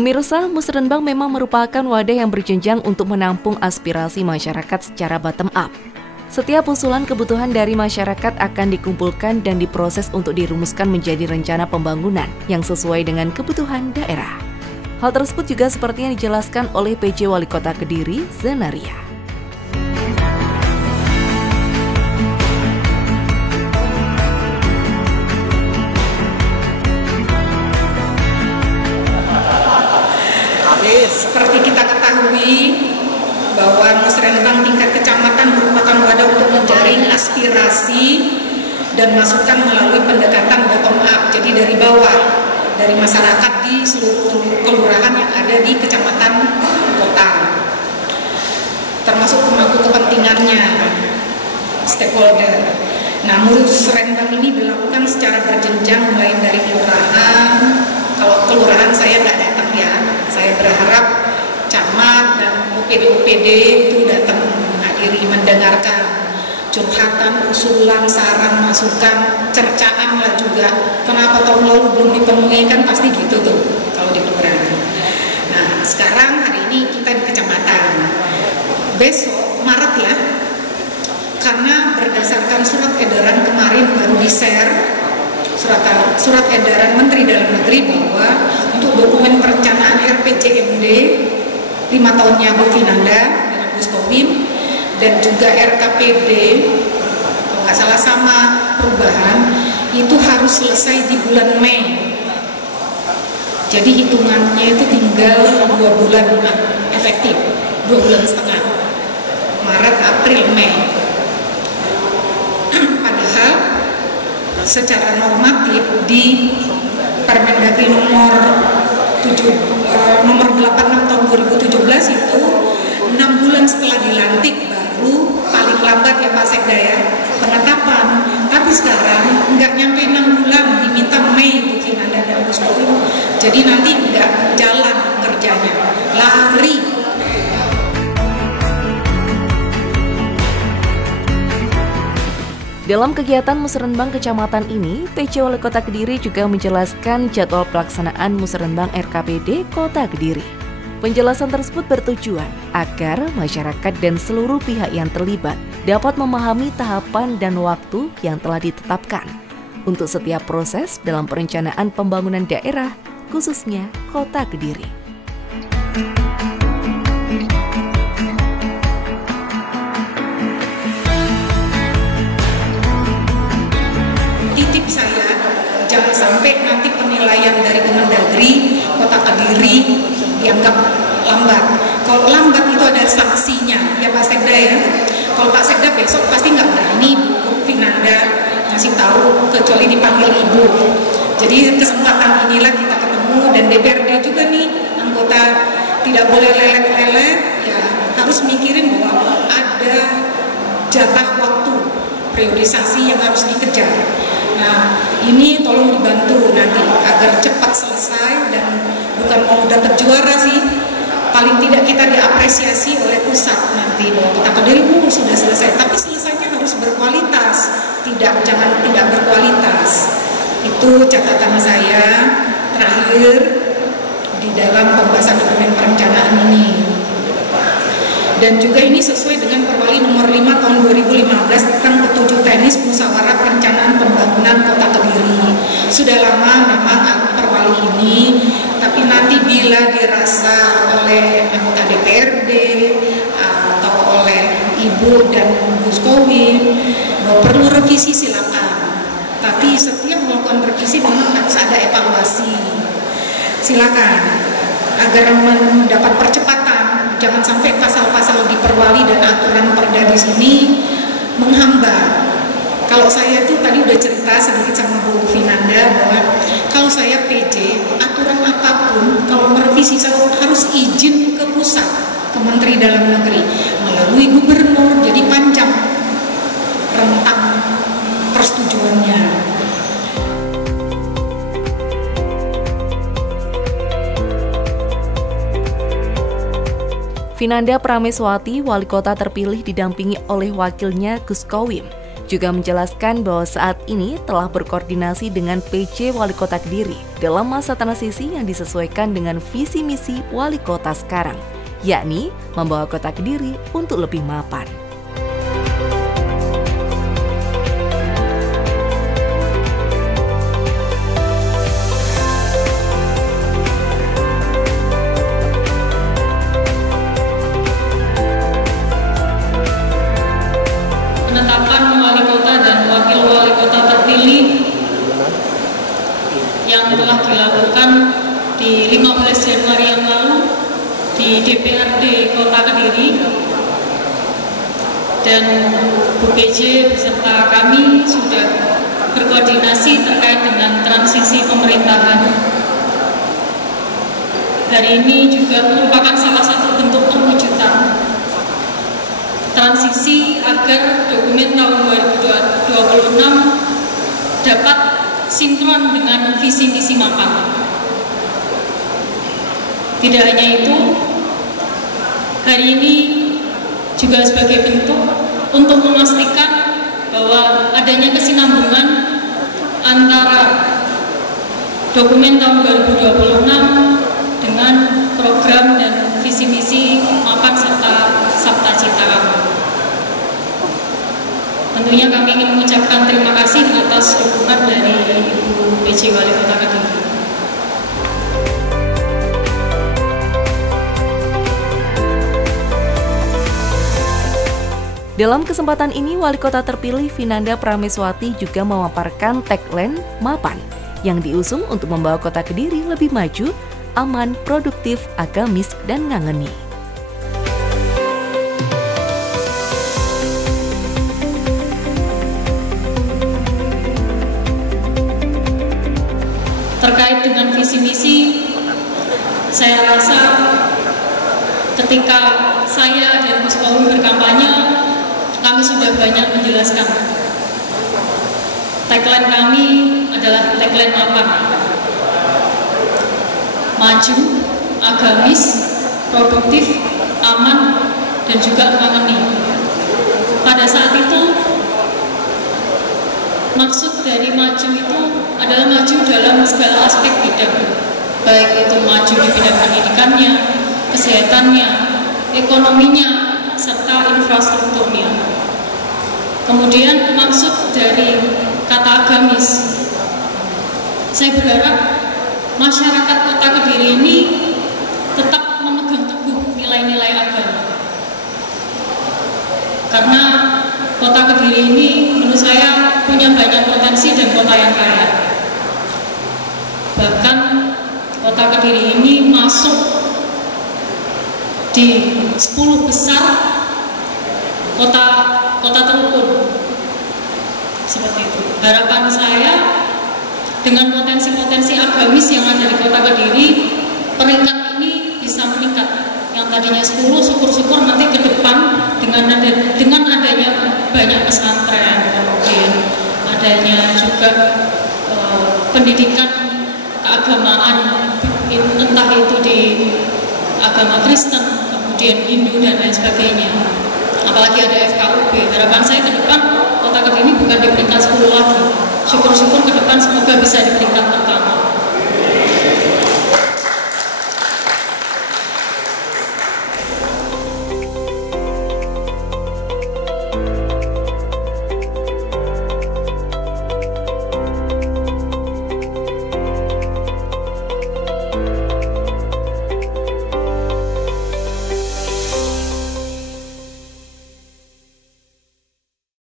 Pemirsa, Musrenbang memang merupakan wadah yang berjenjang untuk menampung aspirasi masyarakat secara bottom up. Setiap usulan kebutuhan dari masyarakat akan dikumpulkan dan diproses untuk dirumuskan menjadi rencana pembangunan yang sesuai dengan kebutuhan daerah. Hal tersebut juga seperti yang dijelaskan oleh PJ Wali Kota Kediri, Zenaria. Seperti kita ketahui bahwa Musrenbang tingkat kecamatan merupakan wadah untuk menjaring aspirasi dan masukan melalui pendekatan bottom up, jadi dari bawah, dari masyarakat di seluruh kelurahan yang ada di kecamatan kota, termasuk pemangku kepentingannya, stakeholder. Nah, Musrenbang ini dilakukan secara berjenjang mulai dari kelurahan. Kalau kelurahan saya nggak datang ya, saya berharap camat dan OPD itu datang menghadiri, mendengarkan curhatan, usulan, saran, masukan, cercaan lah juga. Kenapa tahun lalu belum dipenuhi, kan pasti gitu tuh kalau di kelurahan. Nah, sekarang hari ini kita di kecamatan. Besok Maret ya, karena berdasarkan surat edaran kemarin baru di-share, surat edaran Menteri Dalam Negeri bahwa untuk dokumen perencanaan RPJMD 5 tahunnya Bu Vinanda dengan Gus Kowim dan juga RKPD kalau nggak salah sama perubahan itu harus selesai di bulan Mei. Jadi hitungannya itu tinggal 2 bulan efektif, 2 bulan setengah, Maret, April, Mei. Padahal secara normatif di Permendagri nomor 86 tahun 2017 itu 6 bulan setelah dilantik baru paling lambat ya Pak Sekda ya penetapan. Tapi sekarang nggak nyampe 6 bulan, diminta Mei Bu Vinanda dan Gus Kowim. Jadi nanti nggak jalan kerjanya, lari. Dalam kegiatan Musrenbang Kecamatan ini, PJ Wali Kota Kediri juga menjelaskan jadwal pelaksanaan Musrenbang RKPD Kota Kediri. Penjelasan tersebut bertujuan agar masyarakat dan seluruh pihak yang terlibat dapat memahami tahapan dan waktu yang telah ditetapkan untuk setiap proses dalam perencanaan pembangunan daerah, khususnya Kota Kediri. Jangan sampai nanti penilaian dari Kemendagri Kota Kediri dianggap lambat. Kalau lambat itu ada sanksinya, ya Pak Sekda ya. Kalau Pak Sekda besok pasti nggak berani Bu Vinanda ngasih tahu kecuali dipanggil Ibu. Jadi kesempatan inilah kita ketemu dan DPRD juga nih anggota tidak boleh lelet-lelet, ya harus mikirin bahwa ada jatah waktu priorisasi yang harus dikejar. Nah, ini tolong dibantu nanti agar cepat selesai dan bukan mau dapat juara sih. Paling tidak kita diapresiasi oleh pusat nanti bahwa kita Kediri sudah selesai, tapi selesainya harus berkualitas, jangan tidak berkualitas. Itu catatan saya terakhir di dalam pembahasan dokumen perencanaan ini. Dan juga ini sesuai dengan Perwali nomor 5 tahun 2015 tentang petunjuk teknis musyawarah perencanaan pembangunan Kota Kediri. Sudah lama memang Perwali ini, tapi nanti bila dirasa oleh anggota DPRD atau oleh Ibu dan Gus Kowim bahwa perlu revisi silakan. Tapi setiap melakukan revisi memang harus ada evaluasi. Silakan agar mendapat percepatan. Jangan sampai pasal-pasal di Perwali dan aturan perda di sini menghambat. Kalau saya tuh tadi udah cerita sedikit sama Bu Vinanda bahwa kalau saya PJ, aturan apapun kalau merevisi harus izin ke pusat, ke Menteri Dalam Negeri melalui gubernur. Jadi panjang rentang persetujuannya. Vinanda Prameswati, Wali Kota terpilih didampingi oleh wakilnya Gus Kowim, juga menjelaskan bahwa saat ini telah berkoordinasi dengan PC Wali Kota Kediri dalam masa transisi yang disesuaikan dengan visi misi Wali Kota sekarang, yakni membawa Kota Kediri untuk lebih mapan. Penetapan wali kota dan wakil wali kota terpilih yang telah dilakukan di 15 Januari yang lalu di DPRD Kota Kediri, dan Bu PJ beserta kami sudah berkoordinasi terkait dengan transisi pemerintahan. Hari ini juga merupakan salah satu bentuk perwujudan transisi agar dokumen tahun 2026 dapat sinkron dengan visi misi MAPAN. Tidak hanya itu, hari ini juga sebagai bentuk untuk memastikan bahwa adanya kesinambungan antara dokumen tahun 2026 dengan program dan visi misi MAPAN serta Sabta Cita kami. Tentunya kami ingin mengucapkan terima kasih atas dukungan dari Ibu PJ Wali Kota Kediri. Dalam kesempatan ini, Wali Kota terpilih Vinanda Prameswati juga memaparkan tagline MAPAN yang diusung untuk membawa Kota Kediri lebih maju, aman, produktif, agamis, dan ngangeni. Terkait dengan visi misi, saya rasa ketika saya dan Gus Paul berkampanye, kami sudah banyak menjelaskan. Tagline kami adalah tagline MAPAN: maju, agamis, produktif, aman, dan juga ngangeni. Pada saat itu, maksud dari maju itu adalah maju dalam segala aspek bidang, baik itu maju di bidang pendidikannya, kesehatannya, ekonominya, serta infrastrukturnya. Kemudian maksud dari kata agamis, saya berharap masyarakat Kota Kediri ini tetap memegang teguh nilai-nilai agama. Karena Kota Kediri ini menurut saya punya banyak potensi dan kota yang kaya. Bahkan Kota Kediri ini masuk di 10 besar kota terukun. Seperti itu. Harapan saya dengan potensi-potensi agamis yang ada di Kota Kediri, peringkat ini bisa meningkat. Yang tadinya 10, syukur-syukur nanti ke depan dengan adanya banyak pesantren, kemudian adanya juga pendidikan keagamaan, entah itu di agama Kristen, kemudian Hindu dan lain sebagainya. Apalagi ada FKUB. Harapan saya ke depan Kota Kediri bukan di peringkat 10 lagi. Syukur-syukur ke depan semoga bisa di peringkat pertama.